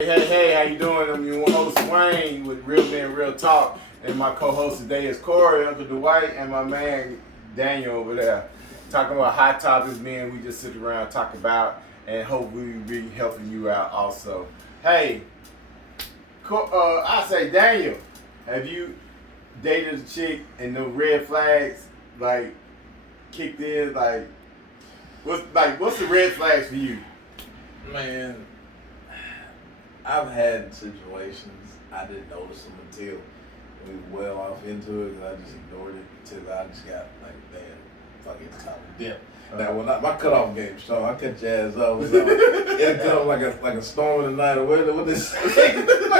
Hey, how you doing? I'm your host Wayne with Real Men Real Talk, and my co-host today is Corey, Uncle Dwight, and my man Daniel over there, talking about hot topics. Men we just sit around and talk about, and hope we be helping you out also. Hey, I say Daniel, have you dated a chick and the red flags like kicked in? What's the red flags for you? Man, I've had situations I didn't notice them until we were well off into it, and I just ignored it until I just got like, damn, fuck it, it's time to dip. Now, when my cutoff game strong, I cut your ass off. So it comes like a storm in the night. Or what this? Like,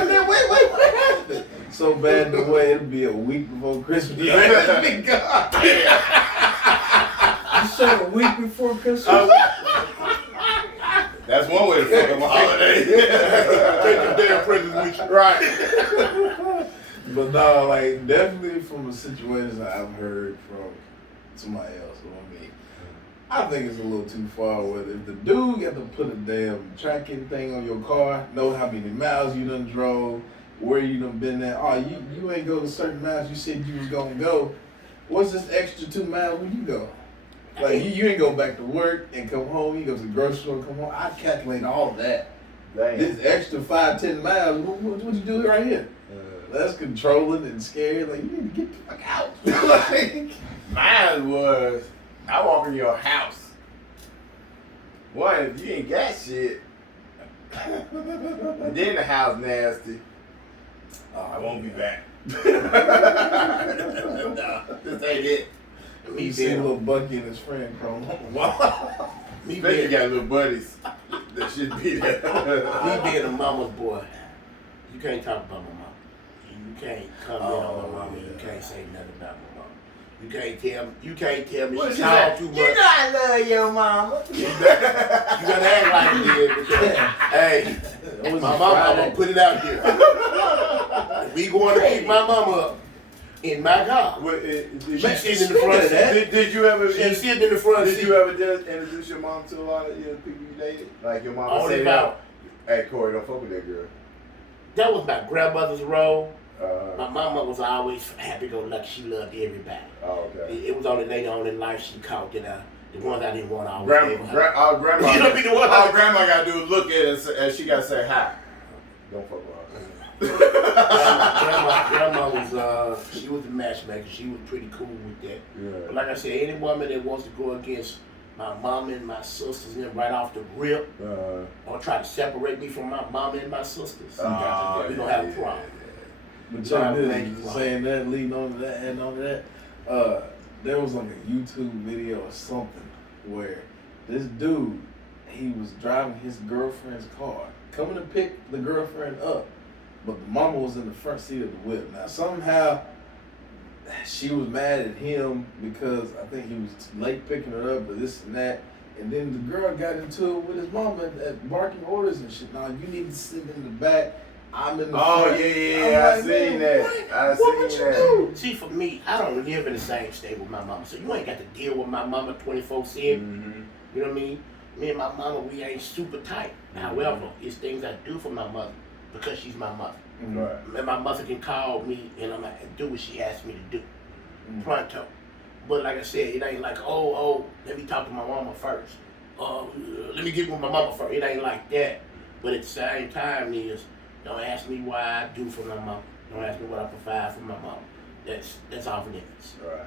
man, wait, what happened? So bad the way it'd be a week before Christmas. You said a week before Christmas? That's one way to fuck up a holiday. Take your damn presents with you. Right. But no, like definitely from a situation that I've heard from somebody else or me, I think it's a little too far with if the dude got to put a damn tracking thing on your car, know how many miles you done drove, where you done been at. Oh, you ain't go to certain miles you said you was gonna go. What's this extra 2 miles when you go? Like you ain't go back to work and come home, you go to the grocery store and come home. I calculate all of that. Damn. This extra 5-10 miles, what you do right here? That's controlling and scary. Like, you need to get the fuck out. Like, Mine was, I walk in your house. One, if you ain't got shit, and then the house nasty, I won't be back. No, this ain't it. you see a little Bucky and his friend crawling on the wall. Especially you got little buddies that should be there. Me being a mama's boy, you can't talk about my mama. You can't come in on my mama. You can't say nothing about my mama. You can't tell me What she you talk say? too much. You know I love your mama. You gotta act like it is because, hey, my mama, I'm gonna put it out there. We going to pick my mama up in my car. She's sitting in the front seat. Did you ever? She's sitting in the front Did seat. you ever just introduce your mom to a lot of people you dated? Like your mom Only say, about- "Hey Corey, don't fuck with that girl." That was my grandmother's role. My Uh, mama was always happy-go-lucky. She loved everybody. oh, okay. It was only later on in life she caught that the ones I didn't want to always Grandma, stay with her. our grandma. You don't be the one All that- grandma gotta do is look at it and she gotta say hi. Don't fuck with her. Grandma was she was a matchmaker. She was pretty cool with that. But Yeah. like I said, any woman that wants to go against my mama and my sisters and them right off the rip, or try to separate me from my mama and my sisters, we gonna have a problem. But check this, saying that, leading on to that, and on to that, there was like a YouTube video or something where this dude, he was driving his girlfriend's car, coming to pick the girlfriend up, but the mama was in the front seat of the whip. Now somehow she was mad at him because I think he was late picking her up, or this and that. And then the girl got into it with his mama at barking orders and shit. Now you need to sit in the back. I'm in the Oh front. yeah, I'm I seen man, that. what? I What seen would you that. do? See, for me, I don't live in the same state with my mama, so you ain't got to deal with my mama 24/7. Mm-hmm. You know what I mean? Me and my mama, we ain't super tight. However, it's things I do for my mother because she's my mother. Right. And my mother can call me and I'm gonna do what she asked me to do. Mhm. Pronto. But like I said, it ain't like, oh, let me talk to my mama first. Let me get with my mama first. It ain't like that. But at the same time don't ask me what I do for my mama. Don't ask me what I provide for my mama. That's off limits. Right.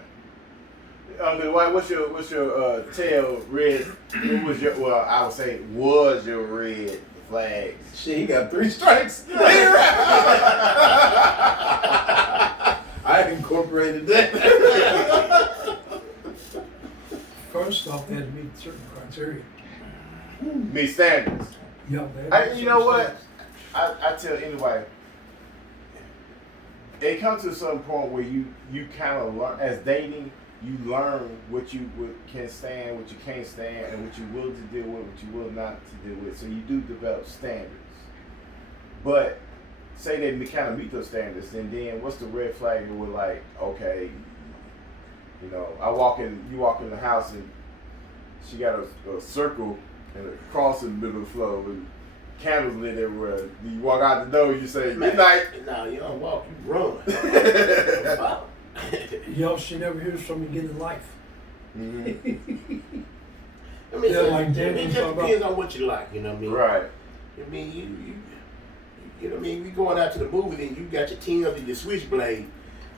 Dwight, what's your tail red? Who was your? Well, I would say was your red flag. Shit, he got 3 strikes. I incorporated that. First off, they had to meet certain criteria. Me standards. Yeah, they had to meet You know certain what? standards. I tell anybody, it comes to a certain point where you kind of learn as dating. You learn what you can stand, what you can't stand, and what you will to deal with, what you will not to deal with. So you do develop standards. But say they kind of meet those standards, and then what's the red flag? That we're like, okay, you know, you walk in the house and she got a circle and a cross in the middle of the floor. candles lit everywhere. You walk out the door, you say good night. No, you don't walk, you run. Yo, she never hears from you again in life. Mm-hmm. I mean, Yeah, like it Daniel just talking depends on what you like, you know what I mean? Right. I mean, you know what I mean? We going out to the movie, then you got your Tim's and your Switchblade.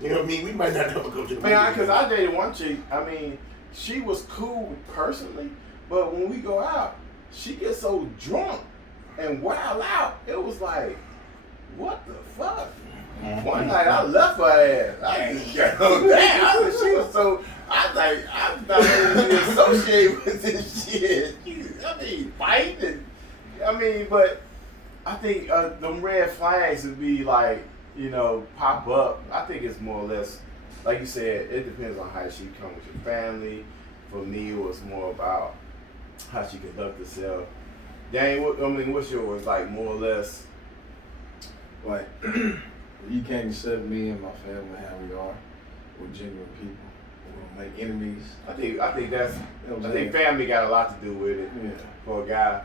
You know what I mean? We might not ever go to the movie. Man, because I dated one chick, I mean, she was cool personally, but when we go out, she gets so drunk and wild out. It was like, what the fuck? One night I left her ass. I just got on down. She was so, I was like, I'm not ready to associate with this shit. I mean, fighting. I mean, but I think them red flags would be like, you know, pop up. I think it's more or less, like you said, it depends on how she come with your family. For me, it was more about how she conduct herself. Dang, what's yours? Like more or less. Like, you can't accept me and my family how we are. We're genuine people. We don't make enemies. I think that's. You know what I I'm think saying? family got a lot to do with it Yeah. for a guy.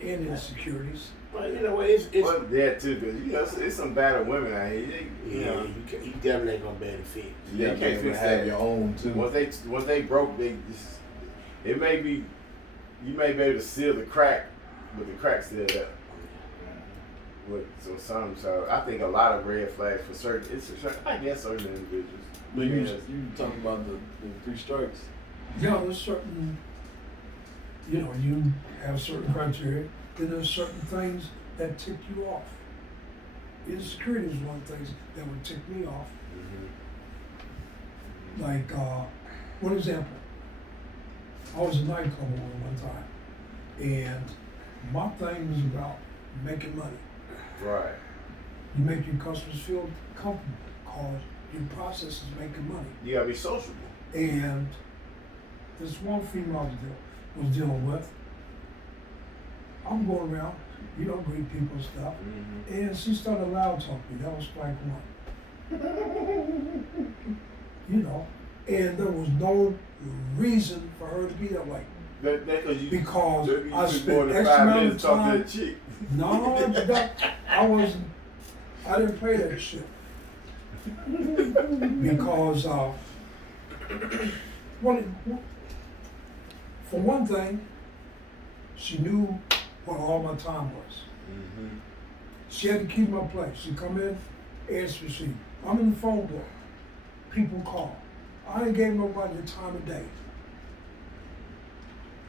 And insecurities. Well, you know what? It's But that too, because you know it's some battered women out here. You know, you definitely ain't gonna be able to fit. you can't fix have that. your own too. Once they broke, it may be, you may be able to seal the crack, but the crack's still there. With so I think a lot of red flags for certain. I guess certain individuals. But you Yes. talking about the 3 strikes. Yeah, there's certain, you know, you have certain criteria, then there's certain things that tick you off. Insecurity is one of the things that would tick me off. Mm-hmm. Like, one example, I was a nightclub owner one time, and my thing was about making money. Right. You make your customers feel comfortable because your process is making money. You gotta be sociable. And this one female I was dealing with, I'm going around, you know, greet people and stuff, Mm-hmm. and she started loud talking me. That was strike one. You know, and there was no reason for her to be that way. Because you Because you I took more spent than X 5 amount minutes of to talk to time. that chick. No, I didn't play that shit. Because, for one thing, she knew what all my time was. Mm-hmm. She had to keep my place. She come in, answer machine. I'm in the phone book. People call. I ain't gave nobody the time of day.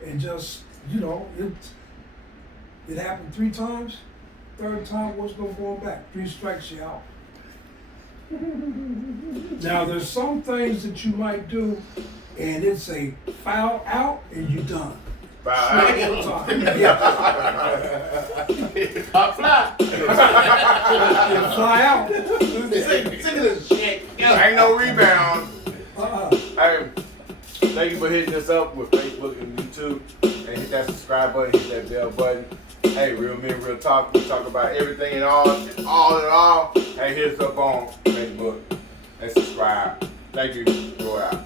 And just, you know, it happened 3 times. 3rd time was no going back. 3 strikes you out. Now there's some things that you might do, and it's a foul out, and you're done. Foul out. Yeah. Pop fly. You fly out. Sick of this shit. Ain't no rebound. Uh-uh. Hey, thank you for hitting us up with Facebook and YouTube. And hit that subscribe button, hit that bell button. Hey, Real Men, Real Talk. We talk about everything and all in all. Hey, hit us up on Facebook and subscribe. Thank you. Go out.